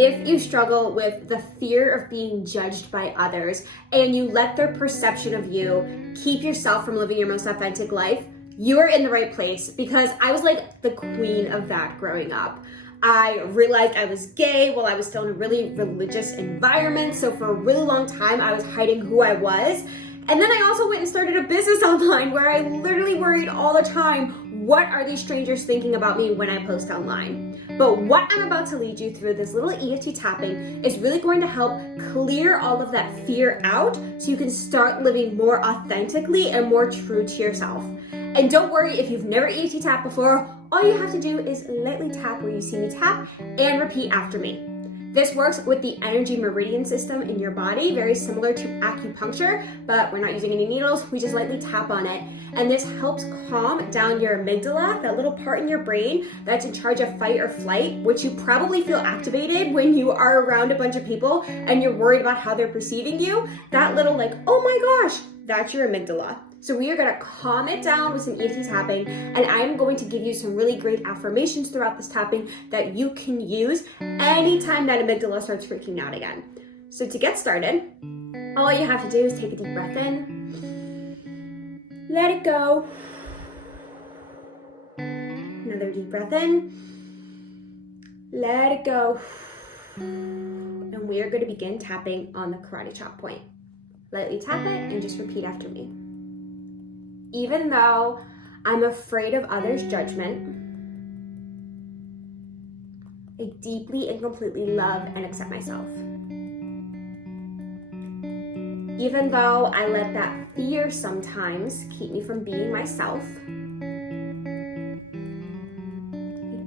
If you struggle with the fear of being judged by others and you let their perception of you keep yourself from living your most authentic life, you are in the right place, because I was like the queen of that growing up. I realized I was gay while I was still in a really religious environment. So for a really long time, I was hiding who I was. And then I also went and started a business online where I literally worried all the time, what are these strangers thinking about me when I post online? But what I'm about to lead you through, this little EFT tapping, is really going to help clear all of that fear out so you can start living more authentically and more true to yourself. And don't worry if you've never EFT tapped before, all you have to do is lightly tap where you see me tap and repeat after me. This works with the energy meridian system in your body, very similar to acupuncture, but we're not using any needles, we just lightly tap on it. And this helps calm down your amygdala, that little part in your brain that's in charge of fight or flight, which you probably feel activated when you are around a bunch of people and you're worried about how they're perceiving you. That little like, oh my gosh, that's your amygdala. So we are going to calm it down with some EFT tapping, and I'm going to give you some really great affirmations throughout this tapping that you can use anytime that amygdala starts freaking out again. So to get started, all you have to do is take a deep breath in, let it go. Another deep breath in, let it go. And we are going to begin tapping on the karate chop point. Lightly tap it and just repeat after me. Even though I'm afraid of others' judgment, I deeply and completely love and accept myself. Even though I let that fear sometimes keep me from being myself, I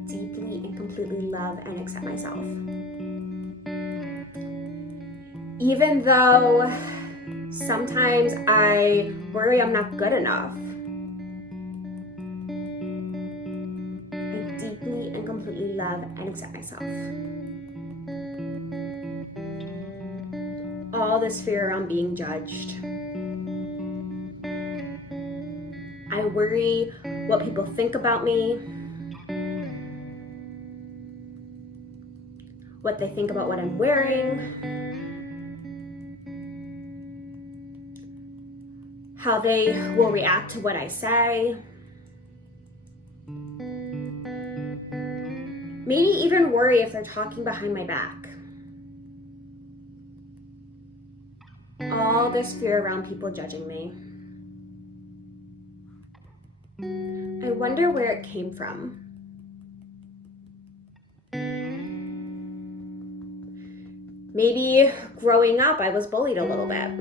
deeply and completely love and accept myself. Even though sometimes I worry I'm not good enough, I deeply and completely love and accept myself. All this fear around being judged. I worry what people think about me, what they think about what I'm wearing, how they will react to what I say. Maybe even worry if they're talking behind my back. All this fear around people judging me. I wonder where it came from. Maybe growing up I was bullied a little bit.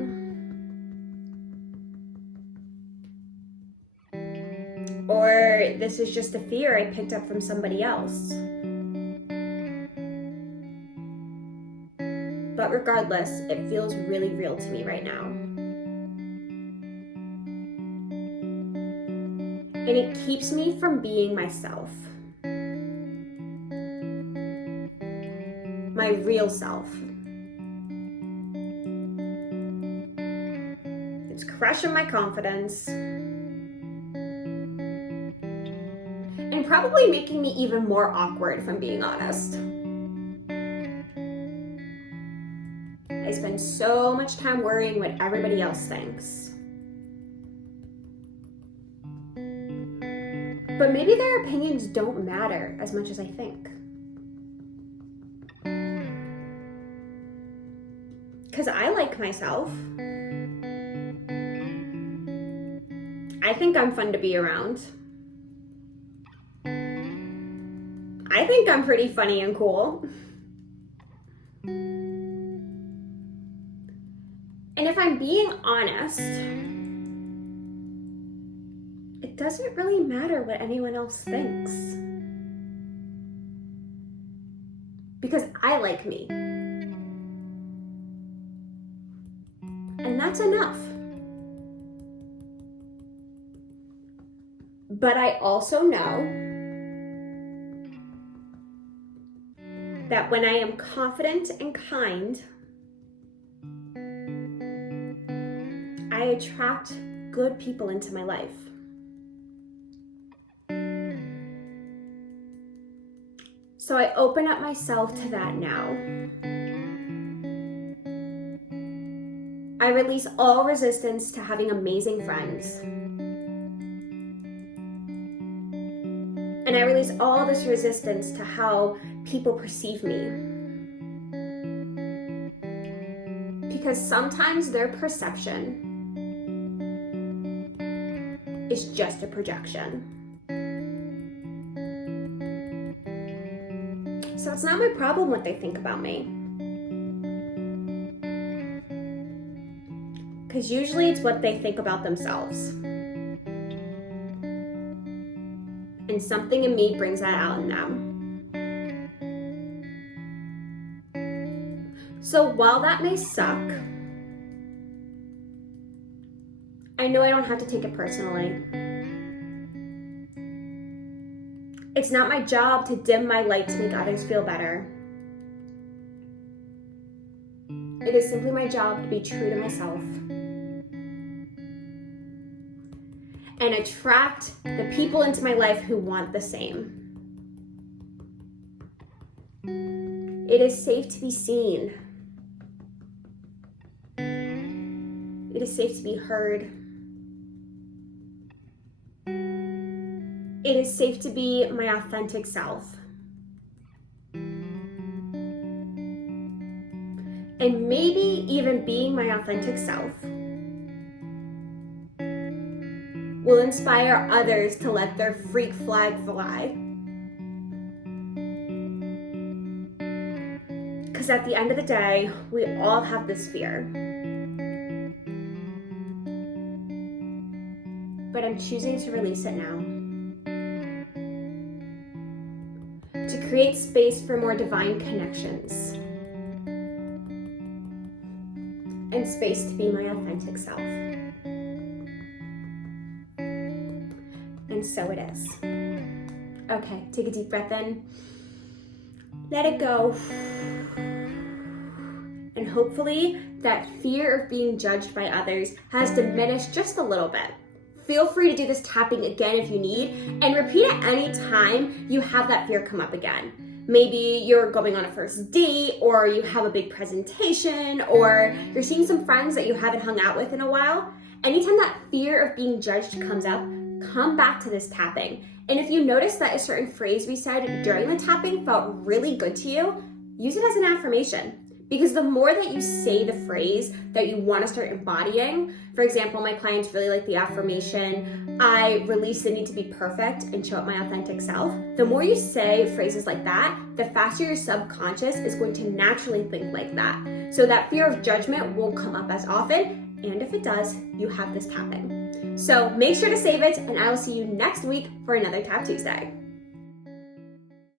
Or this is just a fear I picked up from somebody else. But regardless, it feels really real to me right now. And it keeps me from being myself. My real self. It's crushing my confidence. And probably making me even more awkward, if I'm being honest. I spend so much time worrying what everybody else thinks. But maybe their opinions don't matter as much as I think. Because I like myself. I think I'm fun to be around. I think I'm pretty funny and cool. And if I'm being honest, it doesn't really matter what anyone else thinks. Because I like me. And that's enough. But I also know that when I am confident and kind, I attract good people into my life. So I open up myself to that now. I release all resistance to having amazing friends. And I release all this resistance to how people perceive me. Because sometimes their perception is just a projection. So it's not my problem what they think about me. Because usually it's what they think about themselves. And something in me brings that out in them. So while that may suck, I know I don't have to take it personally. It's not my job to dim my light to make others feel better. It is simply my job to be true to myself and attract the people into my life who want the same. It is safe to be seen. It is safe to be heard. It is safe to be my authentic self. And maybe even being my authentic self will inspire others to let their freak flag fly. Because at the end of the day, we all have this fear. But I'm choosing to release it now. To create space for more divine connections. And space to be my authentic self. And so it is. Okay, take a deep breath in. Let it go. And hopefully that fear of being judged by others has diminished just a little bit. Feel free to do this tapping again if you need, and repeat it any time you have that fear come up again. Maybe you're going on a first date, or you have a big presentation, or you're seeing some friends that you haven't hung out with in a while. Anytime that fear of being judged comes up, come back to this tapping. And if you notice that a certain phrase we said during the tapping felt really good to you, use it as an affirmation. Because the more that you say the phrase that you want to start embodying, for example, my clients really like the affirmation, I release the need to be perfect and show up my authentic self. The more you say phrases like that, the faster your subconscious is going to naturally think like that. So that fear of judgment won't come up as often, and if it does, you have this tapping. So make sure to save it, and I will see you next week for another Tap Tuesday.